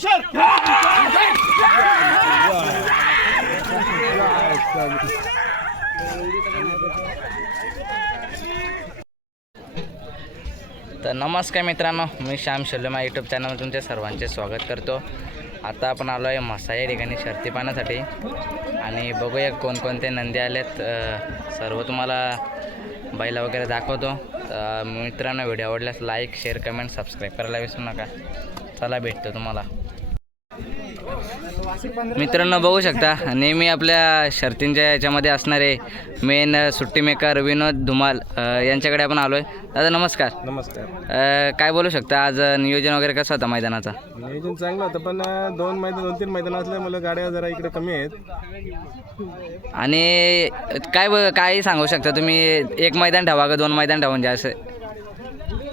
तर नमस्कार मित्रांनो मी श्याम शोलेमा यूट्यूब चॅनलवर तुमचे सर्वांचे स्वागत करतो. आता आपण आलो आहे म्हसा या ठिकाणी शर्ती पाहण्यासाठी. आणि बघूया कोणकोणते नंदी आलेत. सर्व तुम्हाला बैला वगैरे दाखवतो. तर मित्रांनो व्हिडिओ आवडल्यास लाईक शेअर कमेंट सबस्क्राईब करायला विसरू नका. चला भेटतो तुम्हाला. मित्रांनो बघू शकता नेहमी आपल्या शर्तींच्या याच्यामध्ये असणारे मेन सुट्टी मेकर विनोद धुमाल यांच्याकडे आपण आलो आहे दादा नमस्कार. नमस्कार. काय बोलू शकता आज नियोजन वगैरे कसं होतं मैदानाचा? नियोजन चांगलं होतं पण दोन मैदान दोन तीन मैदान असल्यामुळे गाड्या जरा इकडे कमी आहेत. आणि काय काय सांगू शकता तुम्ही एक मैदान ठेवा का दोन मैदान ठेवा म्हणजे असं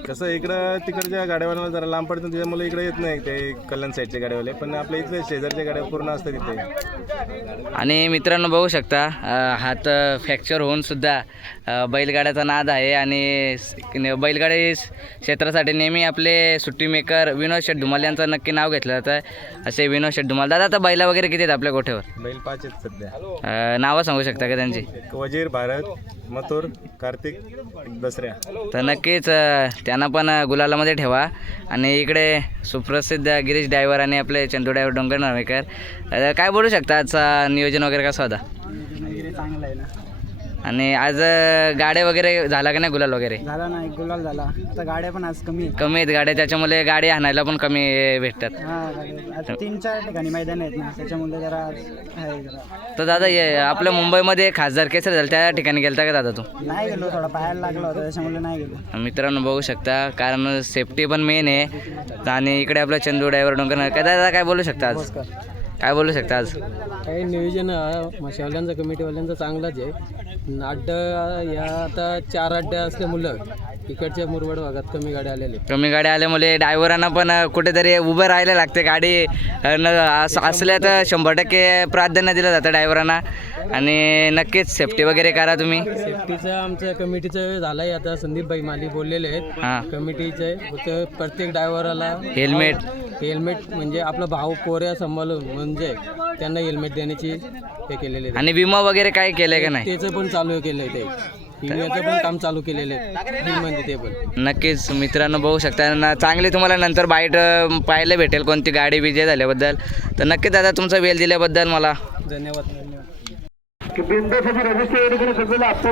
कसं इकडं तिकडच्या गाड्यावाला जरा लांब पडतं त्याच्यामुळे इकडे येत नाही ते कल्याण साईडचे गाड्यावाले पण आपल्या इथले शेजारच्या गाड्या पूर्ण असतात तिथे आणि मित्रांनो बघू शकता अ, हात फ्रॅक्चर होऊन सुद्धा अ, बैलगाड्याचा नाद आहे आणि स- बैलगाडी स- क्षेत्रासाठी नेहमी आपले सुट्टी मेकर विनोद शेठ धुमाल यांचं नक्की नाव घेतलं जातं. असे विनोद शेठ धुमाल. दादा आता बैला वगैरे किती आहेत आपल्या गोठ्यावर? बैल पाच आहेत सध्या. अ, नावं सांगू शकता का त्यांची? एक वजीर भारत मथुर कार्तिक दसऱ्या. तर नक्कीच अ, त्यांना पण गुलालामध्ये ठेवा. आणि इकडे सुप्रसिद्ध गिरीश डायव्हर आणि आपले चंदू डायव्हर डोंगर नार्वेकर काय बोलू शकता आजचा नियोजन वगैरे कसं होता? चांगलं आहे ना. आणि आज गाड्या वगैरे झाला का नाही गुलाल वगैरे? झाला ना एक गुलाल झाला. आता गाड्या पण आज कमी आहेत. कमी आहेत गाड्या त्याच्यामुळे गाडी आणायला पण कमी भेटतात. हा आता तीन चार ठिकाणी मैदान आहेत ना त्याच्यामुळे जरा आज आहे जरा. तर दादा ये आपल्या मुंबईमध्ये खासदार केसर झालं त्या ठिकाणी गेलता का दादा तू? नाही गेलो थोडा पायाला लागला होता त्याच्यामुळे नाही गेलो. मित्रांनो बघू शकता कारण सेफ्टी पण मेन आहे. आणि इकडे आपला चंदू ड्रायव्हर डोंगर काय दादा काय बोलू शकता आज? काय बोलू शकता आज? काही नियोजन मशावल्यांचा कमिटीवाल्यांचा चांगलाच आहे. अड्डा या आता चार अड्डे असल्यामुळं इकडच्या मुरबाड भागात कमी गाड्या आलेल्या आहेत. कमी गाड्या आल्यामुळे ड्रायव्हरांना पण कुठेतरी उभं राहायला लागते गाडी. न अस- असल्या तर शंभर टक्के प्राधान्य दिलं जातं ड्रायव्हरांना. आणि नक्कीच सेफ्टी वगैरे करा तुम्ही. सेफ्टीचं आमच्या कमिटीचं झालं आहे आता संदीपभाई माली बोललेले आहेत. हां. कमिटीचे फक्त प्रत्येक ड्रायव्हराला हेल्मेट हेल्मेट म्हणजे आपला भाऊ पोऱ्या सांभाळून म्हणजे त्यांना हेल्मेट देण्याची हे केलेले. आणि विमा वगैरे काय केलंय का नाही? त्याचं पण चालू केलं आहे ते. विम्याचं पण काम चालू केलेलं आहे. ते पण. नक्कीच मित्रांनो बघू शकता. ना चांगली तुम्हाला नंतर बाईट अ, पाहायला भेटेल कोणती गाडी विजय झाल्याबद्दल. तर नक्कीच दादा तुमचा वेळ दिल्याबद्दल मला. धन्यवाद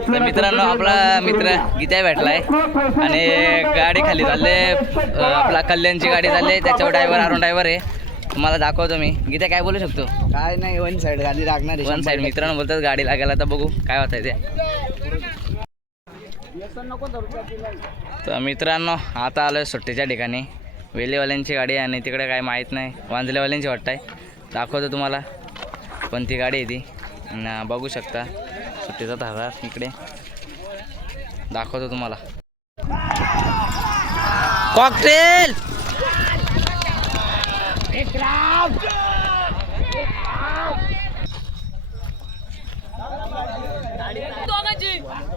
तर मित्रांनो आपला मित्र गीता भेटलाय. आणि गाडी खाली झाले. आपला कल्याणची गाडी झाली. त्याच्यावर ड्रायव्हर अरुण ड्रायव्हर आहे. तुम्हाला दाखवतो मी. गीता काय बोलू शकतो? काय नाही वन साईड गाडी लागणार वन साईड मित्रांनो बोलतात गाडी लागायला तर बघू काय होत आहे ते. तर मित्रांनो आता आलो आहे सुट्टीच्या ठिकाणी. वेलीवाल्यांची गाडी आहे आणि तिकडे काय माहीत नाही. वांजलेवाल्यांची वाटत आहे. दाखवतो तुम्हाला. कोणती गाडी आहे ती. बघू शकता. सुट्टीचा धारा इकडे. दाखवतो तुम्हाला. कॉकटेल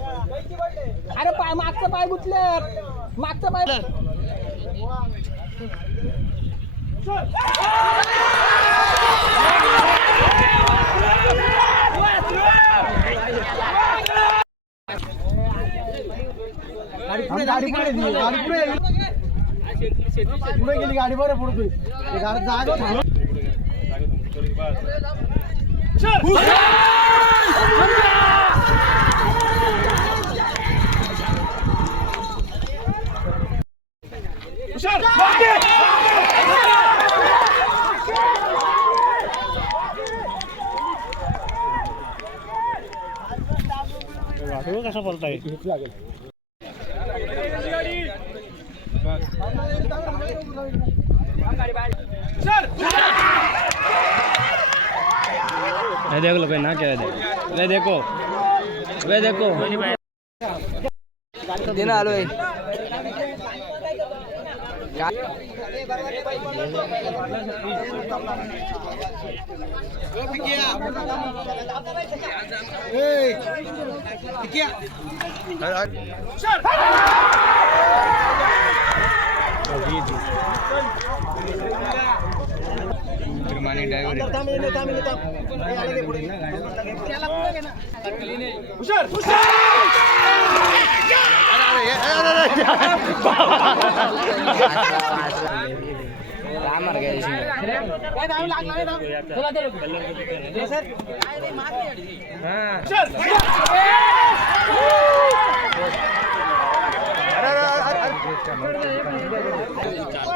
अरे पाय मागचा पाय गुतले मागचा पाय गाडी पुढे दी, गाडी पुढे. पुढे गेली गाडी बरं पुढे गाडी जागा थांब ये देख लो भाई ना क्या दे वे देखो वे देखो। देना आलो भाई। आणि ड्रायव्हर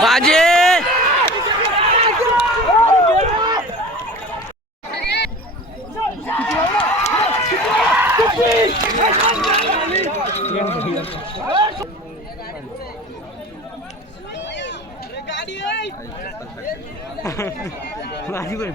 Vadir! 이걸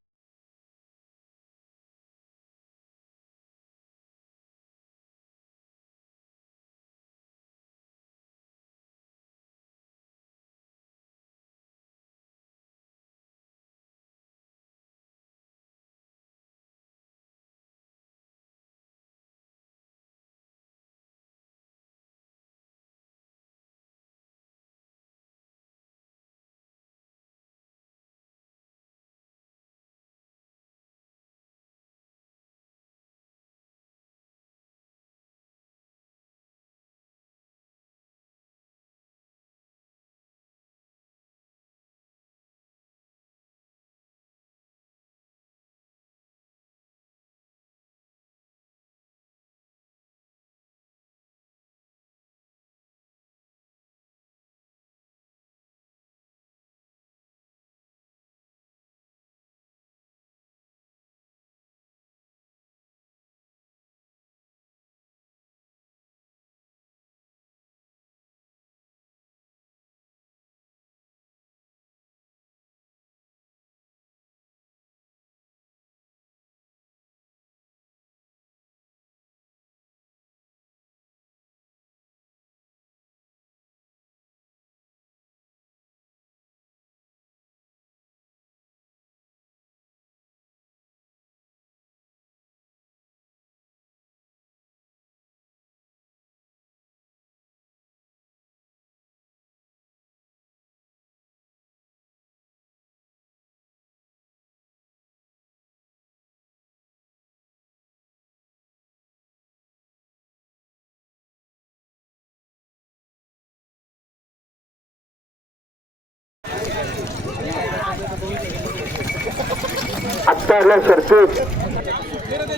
स्टारला शर्तीत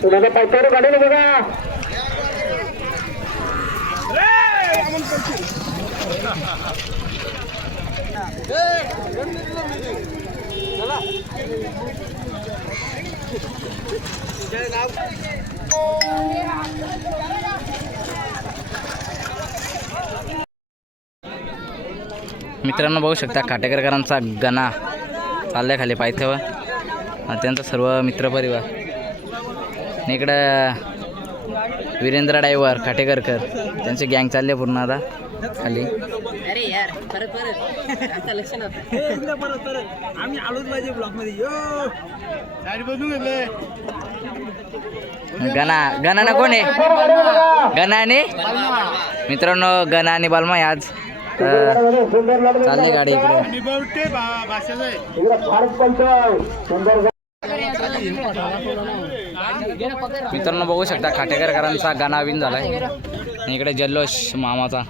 कुणाचा पायथ्यावर काढेल बघा. मित्रांनो बघू शकता काटेकरकरांचा गणा चाललाय खाली पायथ्यावर. त्यांचा सर्व मित्रपरिवार आणि इकडं वीरेंद्र डायव्हर काटेकरकर त्यांची गँग चालली पूर्ण आता खाली. गणा गणा ना कोण आहे? गणा आणि? मित्रांनो गणा आणि बालमा आज चालली गाडी इकडे. मित्रांनो बघू शकता खाटेकरकरांचा गाणा विन झालाय. इकडे जल्लोष मामाचा.